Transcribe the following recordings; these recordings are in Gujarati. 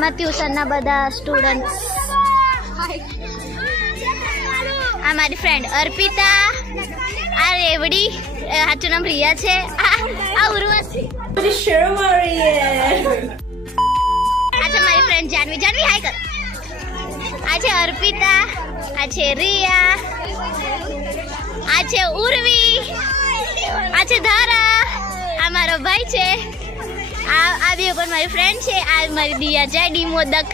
આમાં ટ્યુશનના બધા સ્ટુડન્ટ્સ. આ મારી ફ્રેન્ડ અર્પિતા, આ રેવડી, સાચું નામ રિયા છે, આ ઉર્વશી, આ છે મારી ફ્રેન્ડ જાનવી. જાનવી હાય કર. આ છે અર્પિતા, આ છે રિયા, આ છે ઉર્વી, આ છે ધારા, આ મારો ભાઈ છે, આ બે પણ મારી ફ્રેન્ડ છે, આ મારી દિયા જાડી મોદક.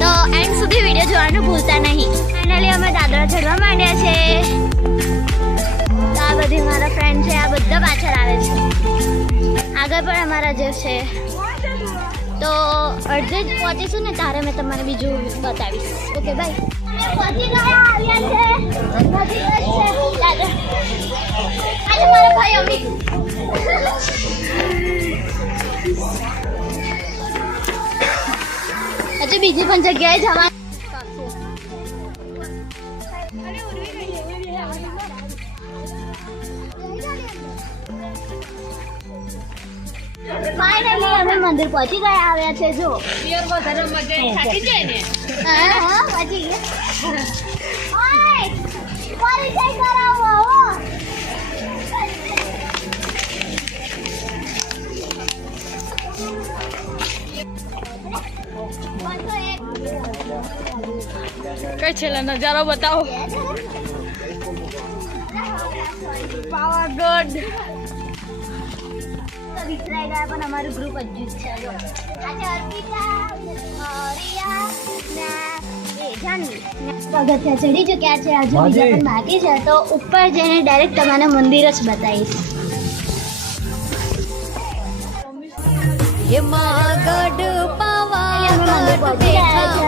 તો એન્ડ સુધી વિડીયો જોવાનું ભૂલતા નહીં. ફાઇનલી અમે દાદરા ચડવા માંડ્યા છે. તો આ બધી મારા ફ્રેન્ડ છે, આ બધા પાછળ આવે છે. આગળ પણ અમારા જે છે. તો અડધે જ પહોંચીશું ને તારે મેં તમને બીજું બતાવીશ. Okay bye. પહોંચી ગયા, આવ્યા છે. પહોંચી ગયા છે દાદા. આજે મારો ભાઈ અમિત. હજુ બીજી પણ જગ્યાએ જવાનું. ફાઇનલી અમે મંદિર પહોંચી ગયા, આવ્યા છે. જો હા પહોંચી ગયા. પરિચય કરાવો. કઈ છેલ્લા નજારો બતાવો. પાવાગઢ વિસરાઈ ગયા પણ અમારું ગ્રુપ હજુ જ છે. આજે અર્પિતા, રિયા ને જાનવી પગથિયા ચડી ચૂક્યા છે. હજુ બીજા પણ બાકી છે. તો ઉપર જઈને ડાયરેક્ટ તમને મંદિર જ બતાવીશ. મંદિર પહોંચી ગયા છે.